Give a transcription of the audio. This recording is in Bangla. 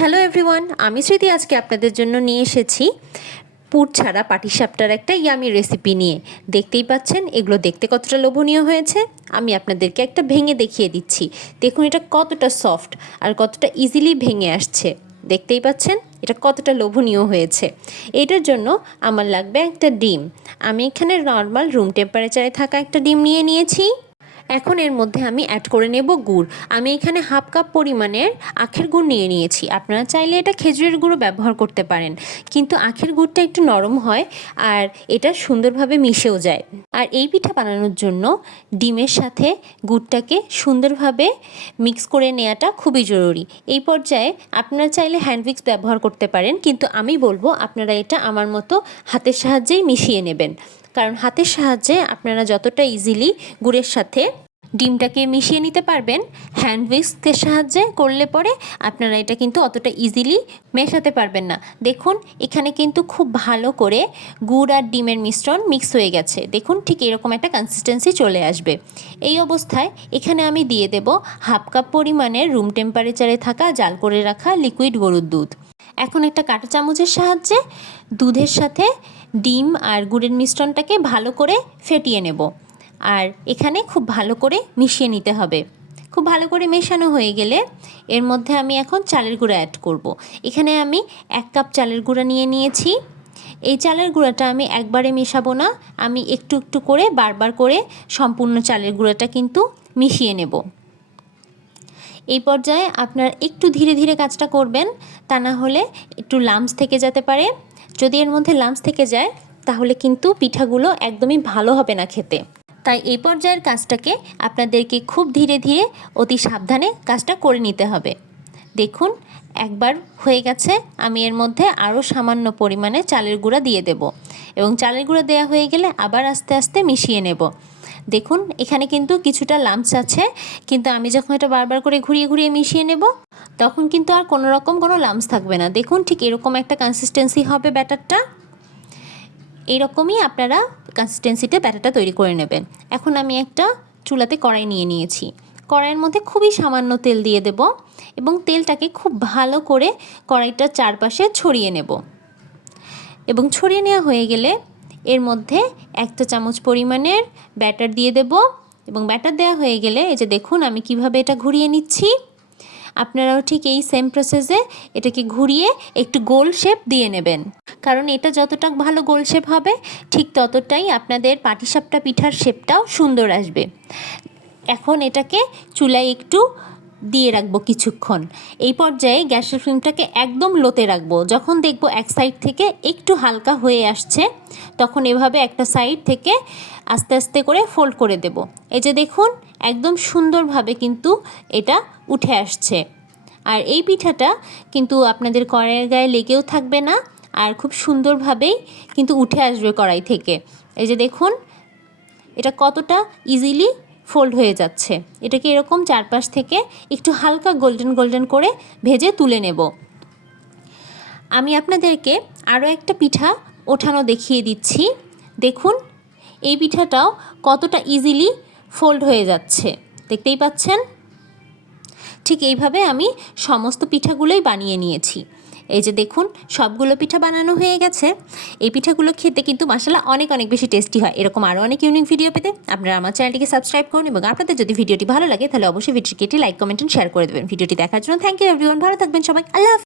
হ্যালো এভরিওয়ান, আমি স্মৃতি। আজকে আপনাদের জন্য নিয়ে এসেছি পুর ছাড়া পাটিসাপটার একটা ইয়ামি রেসিপি নিয়ে। দেখতেই পাচ্ছেন, এগুলো দেখতে কতটা লোভনীয় হয়েছে। আমি আপনাদেরকে একটা ভেঙে দেখিয়ে দিচ্ছি। দেখুন এটা কতটা সফট আর কতটা ইজিলি ভেঙে আসছে। দেখতেই পাচ্ছেন, এটা কতটা লোভনীয় হয়েছে। এটার জন্য আমার লাগবে একটা ডিম। আমি এখানে নর্মাল রুম টেম্পারেচারে থাকা একটা ডিম নিয়ে নিয়েছি। এখন এর মধ্যে আমি অ্যাড করে নেব গুড়। আমি এখানে হাফ কাপ পরিমাণের আখের গুড় নিয়ে নিয়েছি। আপনারা চাইলে এটা খেজুরের গুঁড়ো ব্যবহার করতে পারেন। কিন্তু আখের গুড়টা একটু নরম হয় আর এটা সুন্দরভাবে মিশেও যায়। আর এই পিঠা বানানোর জন্য ডিমের সাথে গুড়টাকে সুন্দরভাবে মিক্স করে নেওয়াটা খুবই জরুরি। এই পর্যায়ে আপনারা চাইলে হ্যান্ড উইক্স ব্যবহার করতে পারেন, কিন্তু আমি বলব আপনারা এটা আমার মতো হাতের সাহায্যেই মিশিয়ে নেবেন। কারণ হাতের সাহায্যে আপনারা যতটা ইজিলি গুড়ের সাথে ডিমটাকে মিশিয়ে নিতে পারবেন। হ্যান্ড উইস্কের সাহায্যে করলে পরে আপনারা এটা কিন্তু অতটা ইজিলি মেশাতে পারবেন না। দেখুন, এখানে কিন্তু খুব ভালো করে গুড় আর ডিমের মিশ্রণ মিক্স হয়ে গেছে। দেখুন, ঠিক এরকম একটা কনসিস্টেন্সি চলে আসবে। এই অবস্থায় এখানে আমি দিয়ে দেব হাফ কাপ পরিমাণের রুম টেম্পারেচারে থাকা জাল করে রাখা লিকুইড গরুর দুধ। এখন একটা কাঁটা চামচের সাহায্যে দুধের সাথে ডিম আর গুড়ের মিশ্রণটাকে ভালো করে ফেটিয়ে নেব। আর এখানে খুব ভালো করে মিশিয়ে নিতে হবে। খুব ভালো করে মেশানো হয়ে গেলে এর মধ্যে আমি এখন চালের গুঁড়া অ্যাড করব। এখানে আমি এক কাপ চালের গুঁড়া নিয়ে নিয়েছি। এই চালের গুঁড়াটা আমি একবারে মেশাবো না, আমি একটু একটু করে বারবার করে সম্পূর্ণ চালের গুঁড়াটা কিন্তু মিশিয়ে নেব। এই পর্যায়ে আপনার একটু ধীরে ধীরে কাজটা করবেন, তা না হলে একটু লামস থেকে যেতে পারে। যদি এর মধ্যে লামস থেকে যায়, তাহলে কিন্তু পিঠাগুলো একদমই ভালো হবে না খেতে। তাই এই পর্যায়ের কাজটাকে আপনাদেরকে খুব ধীরে ধীরে অতি সাবধানে কাজটা করে নিতে হবে। দেখুন, একবার হয়ে গেছে, আমি এর মধ্যে আরও সামান্য পরিমাণে চালের গুঁড়া দিয়ে দেব এবং চালের গুঁড়া দেওয়া হয়ে গেলে আবার আস্তে আস্তে মিশিয়ে নেব। দেখুন, এখানে কিন্তু কিছুটা লামস আছে, কিন্তু আমি যখন এটা বারবার করে ঘুরিয়ে ঘুরিয়ে মিশিয়ে নেব, তখন কিন্তু আর কোনো রকম কোনো লামস থাকবে না। দেখুন, ঠিক এরকম একটা কনসিস্টেন্সি হবে ব্যাটারটা। এইরকমই আপনারা কনসিস্টেন্সিতে ব্যাটারটা তৈরি করে নেবেন। এখন আমি একটা চুলাতে কড়াই নিয়ে নিয়েছি। কড়াইয়ের মধ্যে খুবই সামান্য তেল দিয়ে দেব এবং তেলটাকে খুব ভালো করে কড়াইটার চারপাশে ছড়িয়ে নেব। এবং ছড়িয়ে নেওয়া হয়ে গেলে এর মধ্যে একটা চামচ পরিমাণের ব্যাটার দিয়ে দেব এবং ব্যাটার দেওয়া হয়ে গেলে এই যে দেখুন আমি কীভাবে এটা ঘুরিয়ে নিচ্ছি। আপনারাও ঠিক এই সেম প্রসেসে এটাকে ঘুরিয়ে একটু গোল শেপ দিয়ে নেবেন। কারণ এটা যতটা ভালো গোল শেপ হবে, ঠিক ততটাই আপনাদের পাটিসাপটা পিঠার শেপটাও সুন্দর আসবে। এখন এটাকে চুলায় একটু দিয়ে রাখব কিছুক্ষণ। এই পর্যায়ে গ্যাসের ফ্লেমটাকে একদম লোতে রাখব। যখন দেখব এক সাইড থেকে একটু হালকা হয়ে আসছে, তখন এভাবে একটা সাইড থেকে আস্তে আস্তে করে ফোল্ড করে দেব। এই যে দেখুন, একদম সুন্দরভাবে কিন্তু এটা উঠে আসছে। আর এই পিঠাটা কিন্তু আপনাদের কড়াইয়ের গায়ে লেগেও থাকবে না, আর খুব সুন্দরভাবেই কিন্তু উঠে আসবে কড়াই থেকে। এই যে দেখুন, এটা কতটা ইজিলি ফোল্ড হয়ে যাচ্ছে। এটাকে এরকম চারপাশ থেকে একটু হালকা গোল্ডেন গোল্ডেন করে ভেজে তুলে নেব। আমি আপনাদেরকে আরও একটা পিঠা ওঠানো দেখিয়ে দিচ্ছি। দেখুন, এই পিঠাটাও কতটা ইজিলি ফোল্ড হয়ে যাচ্ছে। দেখতেই পাচ্ছেন? ঠিক এইভাবে আমি সমস্ত পিঠাগুলোই বানিয়ে নিয়েছি। এই যে দেখুন, সবগুলো পিঠা বানানো হয়ে গেছে। এই পিঠাগুলো খেতে কিন্তু মশলা অনেক অনেক বেশি টেস্টি হয়। এরকম আরও অনেক ইউনিক ভিডিও পেতে আপনারা আমার চ্যানেলটিকে সাবস্ক্রাইব করুন এবং আপনাদের যদি ভিডিওটি ভালো লাগে, তাহলে অবশ্যই ভিডিওটি লাইক কমেন্ট শেয়ার করে দেবেন। ভিডিওটি দেখার জন্য থ্যাংক ইউ এভরিওয়ান ভালো থাকবেন সবাই, আল্লাহ।